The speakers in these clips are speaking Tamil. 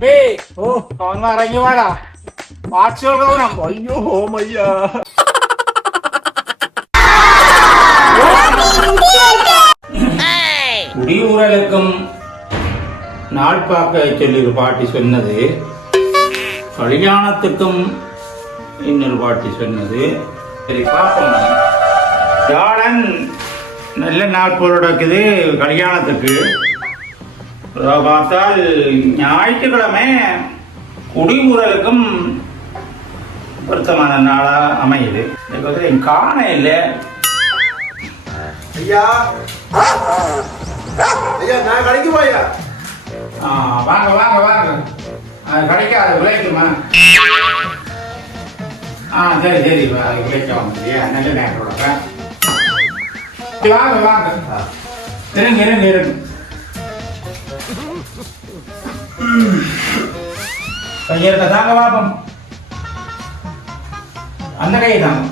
தம்பி ஓ அவன் இறங்கி வாடா வாட்சி சொல்றவன் ஐயோ ஓமையா குடியூரலுக்கும் நாட்பாக்க சொல்லி ஒரு பாட்டி சொன்னது கல்யாணத்துக்கும் இன்னொரு பாட்டி சொன்னது சரி பார்ப்போம் வியாழன் நல்ல நாள் இருக்குது கல்யாணத்துக்கு பார்த்தால் ஞாயிற்றுக்கிழமை குடிமுறலுக்கும் பொருத்தமான நாளா அமையுது. வந்து என் காண இல்லை. ஐயா. ஐயா நான் கடைக்கு போயா? ஆ, வாங்க வாங்க வாங்க. அது கிடைக்காது விளைக்குமா ஆ சரி சரி விளைக்கலாம் சரியா நல்ல. சரி, வாங்க வாங்க. இருங்க இருங்க இருங்க. கொஞ்சம் தாங்க பாப்போம் அந்த கையை தாங்க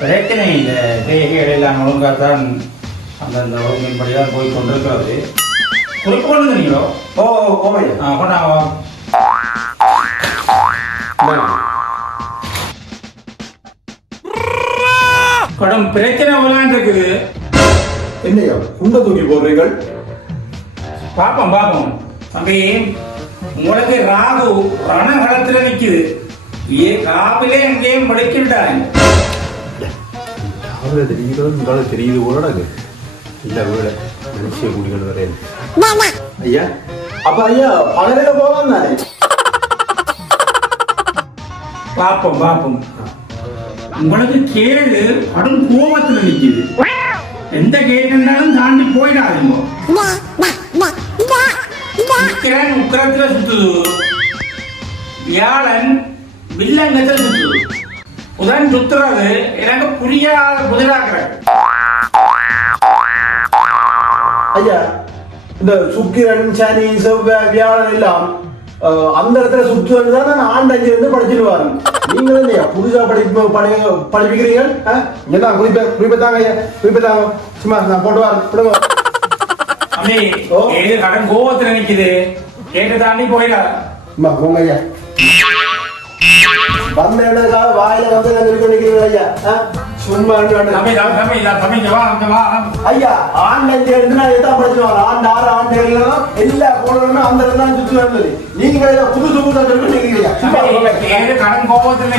பிரச்சனை இந்த கையை செய்கைகள் ஒழுங்காக தான் அந்தந்த ஒழுங்கின்படி தான் போய் கொண்டிருக்கிறது குறிப்பு கொண்டு வந்தீங்களோ ஓ ஓ, ஓமையா ஆ கொண்டாங்க கடும் பிரச்சனை விளையாண்டு இருக்குது. என்னையா குண்ட தூக்கி போடுறீங்கள் பாப்போம் பாப்போம். தம்பி உங்களுக்கு ராகு ரணகளத்துல நிக்குது. ஏ காவிலே எங்கேயும் படிச்சுட்டாங்க அவரை தெரியுதோ உங்களால் தெரியுது எனக்கு இல்லை வீடு. மனுஷிய குடிகள் வரேன் ஐயா அப்ப ஐயா பகலில போவான் தானே பாப்போம் பாப்போம். உங்களுக்கு கேடு கடும் கோபத்துல நிக்குது. எந்த கேட்டுனாலும் தாண்டி போயிடாதீங்க உக்கிரன் உக்கிரத்துல சுத்துது. வியாழன் வில்லங்கத்துல சுத்துது. புதன் சுத்துறது எனக்கு புரியாத புதிராக்குறது ஐயா இந்த சுக்கிரன் சனி செவ்வாய் வியாழன் எல்லாம் அந்த இடத்துல சுற்றுவது தான் நான் ஆண்டஞ்சு இருந்து படிச்சிருவாரு. நீங்களும் இல்லையா? புதுசா படிப்பு படி படிப்பிக்கிறீங்க? என்ன குறிப்பை குறிப்பை தாங்க ஐயா குறிப்பை தாங்க சும்மா நான் போட்டு வரேன் விடுங்க. ஏது கடன் கோபத்துல நிக்குது? கேட்டு தாண்டி போயிடாத சும்மா போங்க ஐயா. வந்த இடத்துக்காக வாயில வந்து நான் இருக்க நிக்கிறீங்க ஐயா? சும்மா ஐயா ஆன்லைன் இருந்து நான் எதான் படிச்சுவாங்க ஆண்டு ஆறு எல்லா அந்த இடத்துல தான் வந்தது. நீங்க புதுசு புதுசா சொல்லி கடன் கோபத்துல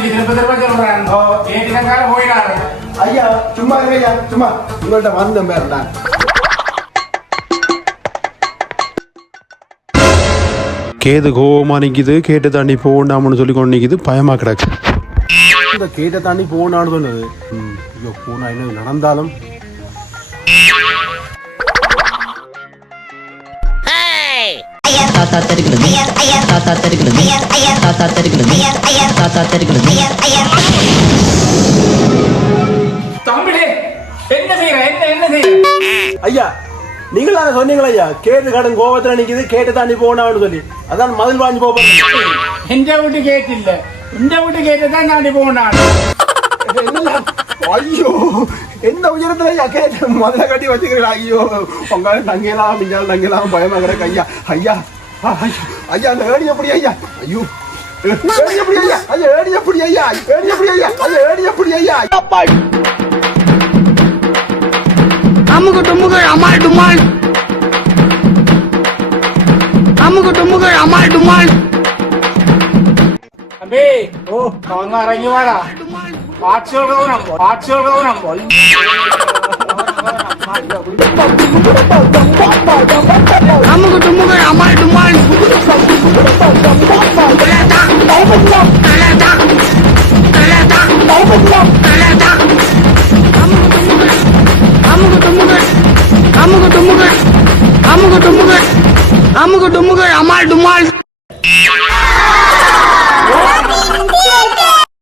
ஐயா சும்மா சும்மா. பேர் கேது கோவமா நிக்குது கேட்டு தாண்டி போகண்டாமனு சொல்லி கொண்டு நிக்குது பயமா கிடக்கு. இந்த கேட்டை தாண்டி போனான்னு சொன்னது. ஐயோ போனா என்ன நடந்தாலும். தாத்தா தருகிறது தாத்தா தருகிறது தாத்தா தருகிறது தாத்தா தருகிறது தம்பிடே என்ன செய்யற என்ன என்ன செய்யற ஐயா நீங்களா சொன்னீங்களா ஐயா? கேட்டு கடன் கோபத்துல நிக்குது கேட்டு தாண்டி போனான்னு சொல்லி. அதான் மதில் வாங்கி போறேன் எந்த வீட்டு கேட்டு இல்ல. இந்த வீட்டு கேட்டு தான் தாண்டி போனான். ஐயோ எந்த உயரத்துல ஐயா கேட்டு முதல்ல கட்டி வச்சுக்கிறீங்களா ஐயோ உங்க தங்கலாம் நீங்க தங்கலாம் பயமா கிடக்கு ஐயா. ஐயா ஐயா அந்த ஏடி எப்படி ஐயா ஐயோ ஏடி எப்படி ஐயா ஐயா ஏடி எப்படி ஐயா ஏடி எப்படி ஐயா ஐயா ஏடி எப்படி ஐயா அப்பா அமுகு டுமுகள் அமால் டுமால் அமுகு டுமுகள் அமால் டுமால் தம்பி ஓ அவன் இறங்கி வாடா பாட்சியோட நம்ம பாட்சியோட நம்ம அமுகு டுமுகள் அமால் டுமால் கலதா கலதா கலதா கலதா அமுகு டுமுகள் அமுகு டுமுகள் அமுகு டுமுகள் அமுகு டுமுகள் அமால் டுமால்